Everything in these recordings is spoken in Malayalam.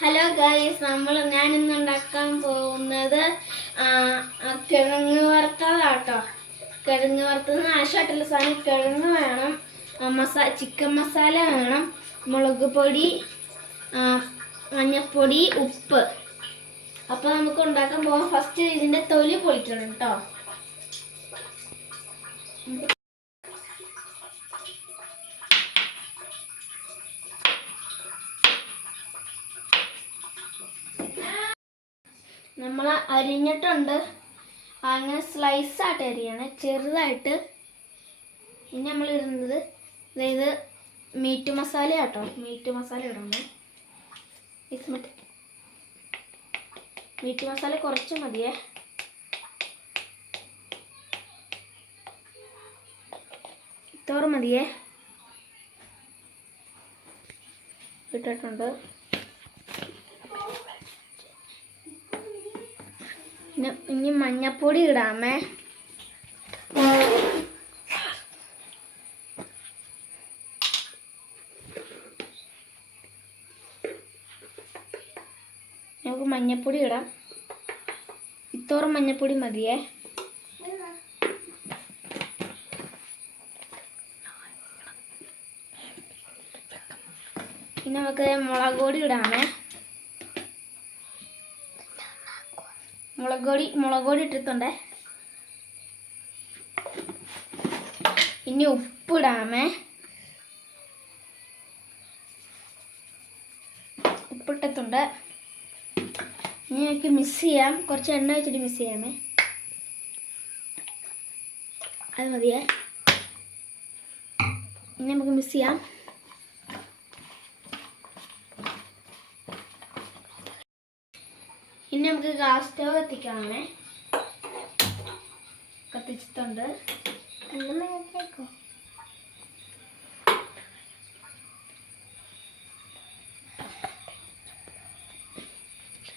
ഹലോ ഗൈസ്, ഞാൻ ഇന്ന് ഉണ്ടാക്കാൻ പോകുന്നത് കിഴങ്ങ് വറുത്തതാട്ടോ. കിഴങ്ങ് വറുത്തത് ആവശ്യമായിട്ടുള്ള സാധനം കിഴങ്ങ് വേണം, ചിക്കൻ മസാല വേണം, മുളക് പൊടി, മഞ്ഞൾപ്പൊടി, ഉപ്പ്. അപ്പോൾ നമുക്ക് ഉണ്ടാക്കാൻ പോകാം. ഫസ്റ്റ് ഇതിൻ്റെ തൊലി പൊളിക്കണം കേട്ടോ. നമ്മൾ അരിഞ്ഞിട്ടുണ്ട്, അങ്ങനെ സ്ലൈസായിട്ട് അരിയണം, ചെറുതായിട്ട്. ഇനി നമ്മൾ ഇടുന്നത് അതായത് മീറ്റ് മസാല കേട്ടോ. മീറ്റ് മസാല ഇടണം. മീറ്റ് മസാല കുറച്ച് മതിയേ. ഇത്തോറ് മതിയേ. ഇട്ടിട്ടുണ്ട്. ഇനി മഞ്ഞപ്പൊടി ഇടാമേ. നമുക്ക് മഞ്ഞപ്പൊടി ഇടാം. ഇത്തോറും മഞ്ഞപ്പൊടി മതിയേ. ഇനി നമുക്ക് മുളക് പൊടി ഇടാമേ. മുളക് പൊടി ഇട്ടിട്ടുണ്ട്. ഇനി ഉപ്പിടാമേ. ഉപ്പിട്ടിട്ടുണ്ട്. ഇനി നമുക്ക് മിക്സ് ചെയ്യാം. കുറച്ച് എണ്ണ വെച്ചിട്ട് മിക്സ് ചെയ്യാമേ. അത് മതിയേ. ഇനി നമുക്ക് മിക്സ് ചെയ്യാം. ഇനി നമുക്ക് ഗ്യാസ് സ്റ്റവ് കത്തിക്കാമേ. കത്തിച്ചിട്ടുണ്ട്.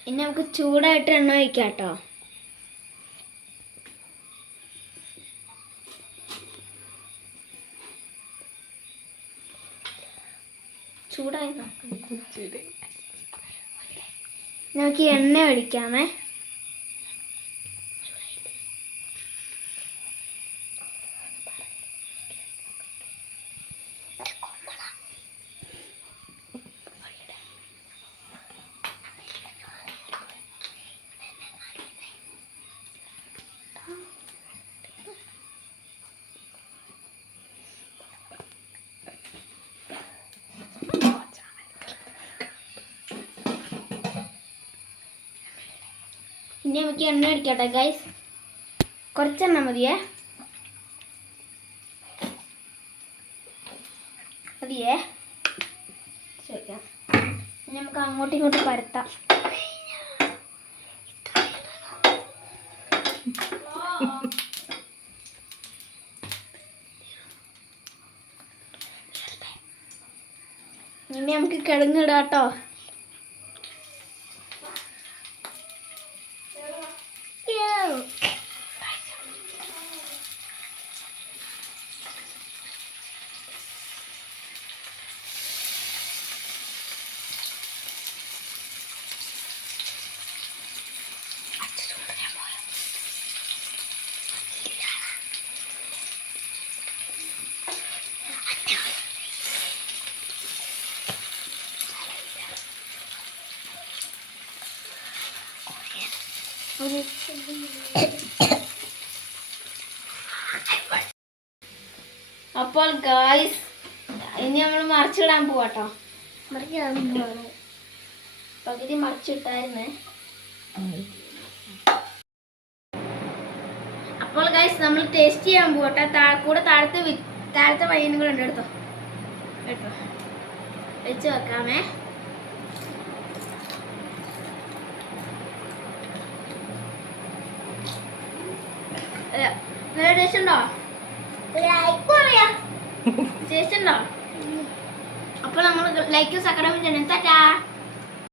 ഇനി നമുക്ക് ചൂടായിട്ട് എണ്ണ ഒഴിക്കാം കേട്ടോ. ചൂടായി നമുക്ക് എണ്ണ ഒഴിക്കാമേ. ഇനി നമുക്ക് എണ്ണ ഒഴിക്കട്ടെ ഗൈസ്. കുറച്ചെണ്ണ മതിയേ. മതിയേ. ചോദിക്കാം. ഇനി നമുക്ക് അങ്ങോട്ടും ഇങ്ങോട്ടും പരത്താം. ഇനി നമുക്ക് കിഴങ്ങ് ഇടാം കേട്ടോ. അപ്പോൾ ഗായ്സ്, ഇനി നമ്മൾ മറിച്ചിടാൻ പോവാട്ടോ. പകുതി മറിച്ചിട്ടായിരുന്നേ. അപ്പോൾ ഗായ്സ്, നമ്മൾ ടേസ്റ്റ് ചെയ്യാൻ പോട്ടെ. കൂടെ താഴത്തെ വഴിയും കൂടെ ഉണ്ട്. എടുത്തോ വെച്ച് വെക്കാമേ. നല്ല ടേസ്റ്റ് ഉണ്ടോ? ടേസ്റ്റ് ഉണ്ടോ? അപ്പോൾ നമ്മൾ ലൈക്കും സബ്സ്ക്രൈബും ചെയ്യണം. ടാറ്റാ.